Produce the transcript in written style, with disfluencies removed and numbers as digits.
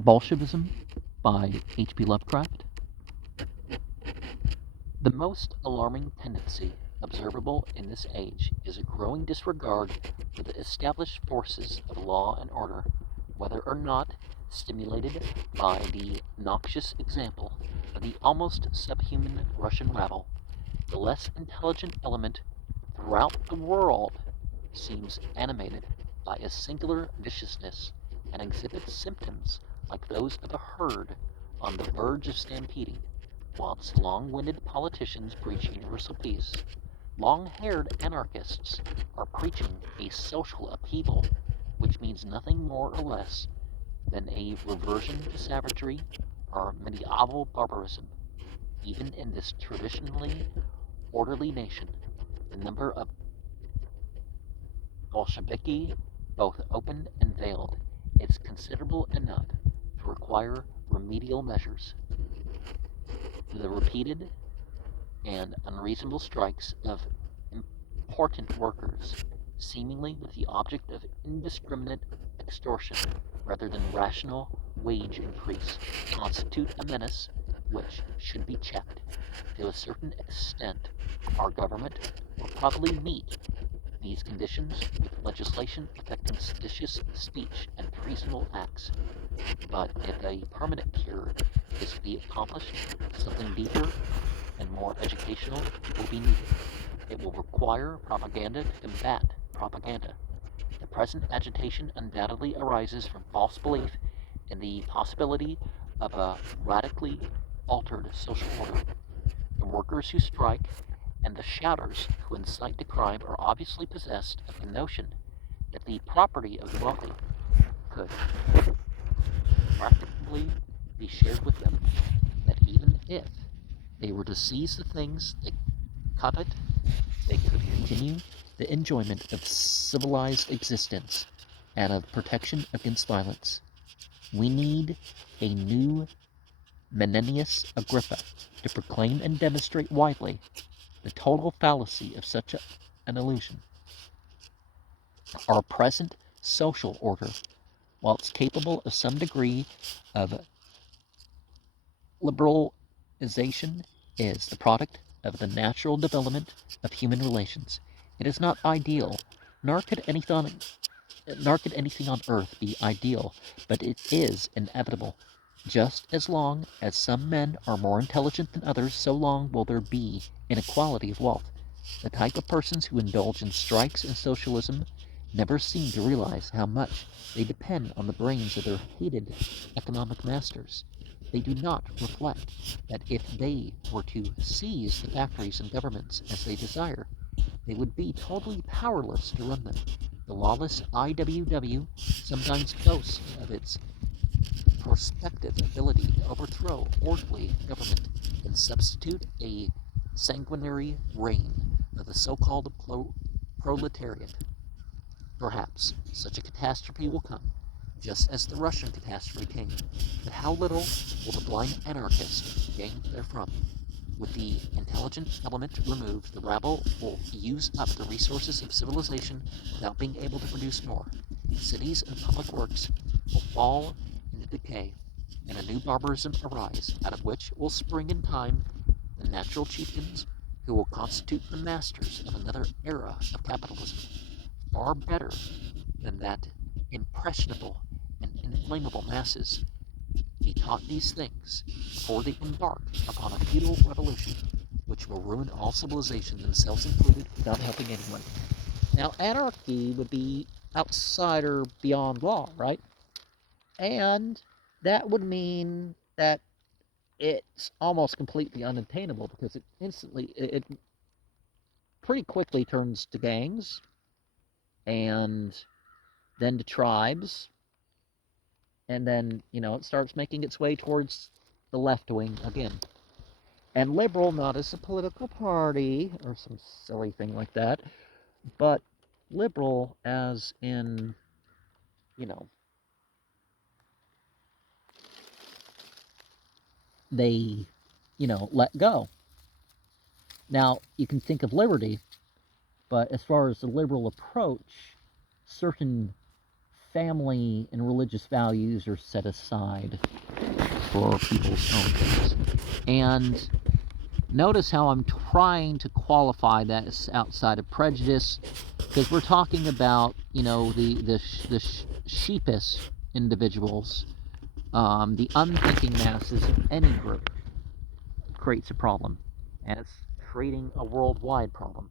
Bolshevism by H.P. Lovecraft. The most alarming tendency observable in this age is a growing disregard for the established forces of law and order, whether or not stimulated by the noxious example of the almost subhuman Russian rabble. The less intelligent element throughout the world seems animated by a singular viciousness and exhibits symptoms like those of a herd on the verge of stampeding, whilst long-winded politicians preach universal peace. Long-haired anarchists are preaching a social upheaval, which means nothing more or less than a reversion to savagery or medieval barbarism. Even in this traditionally orderly nation, the number of Bolsheviki, both open and veiled, is considerable enough to require remedial measures. The repeated and unreasonable strikes of important workers, seemingly with the object of indiscriminate extortion rather than rational wage increase, constitute a menace which should be checked. To a certain extent, our government will probably meet these conditions with legislation affecting seditious speech and treasonable acts. But if a permanent cure is to be accomplished, something deeper and more educational will be needed. It will require propaganda to combat propaganda. The present agitation undoubtedly arises from false belief in the possibility of a radically altered social order. The workers who strike and the shouters who incite to crime are obviously possessed of the notion that the property of the wealthy could practically be shared with them, that even if they were to seize the things they covet, they could continue the enjoyment of civilized existence and of protection against violence. We need a new Menenius Agrippa to proclaim and demonstrate widely the total fallacy of such an illusion. Our present social order, whilst capable of some degree of liberalization, is the product of the natural development of human relations. It is not ideal, nor could anything on earth be ideal, but it is inevitable. Just as long as some men are more intelligent than others, so long will there be inequality of wealth. The type of persons who indulge in strikes and socialism never seem to realize how much they depend on the brains of their hated economic masters. They do not reflect that if they were to seize the factories and governments as they desire, they would be totally powerless to run them. The lawless IWW sometimes boasts of its prospective ability to overthrow orderly government and substitute a sanguinary reign of the so-called proletariat. Perhaps such a catastrophe will come, just as the Russian catastrophe came. But how little will the blind anarchist gain therefrom? With the intelligent element removed, the rabble will use up the resources of civilization without being able to produce more. Cities and public works will fall into decay, and a new barbarism arise, out of which will spring in time the natural chieftains who will constitute the masters of another era of capitalism, far better than that impressionable and inflammable masses be taught these things before they embark upon a feudal revolution which will ruin all civilization, themselves included, without helping anyone. Now, anarchy would be outside or beyond law, right? And that would mean that it's almost completely unattainable because it pretty quickly turns to gangs and then to tribes, and then, it starts making its way towards the left wing again. And liberal, not as a political party or some silly thing like that, but liberal as in, you know, they, let go. Now, you can think of liberty, but as far as the liberal approach, certain family and religious values are set aside for people's own things. And notice how I'm trying to qualify that as outside of prejudice, because we're talking about, the sheepish individuals, the unthinking masses of any group creates a problem, and it's creating a worldwide problem.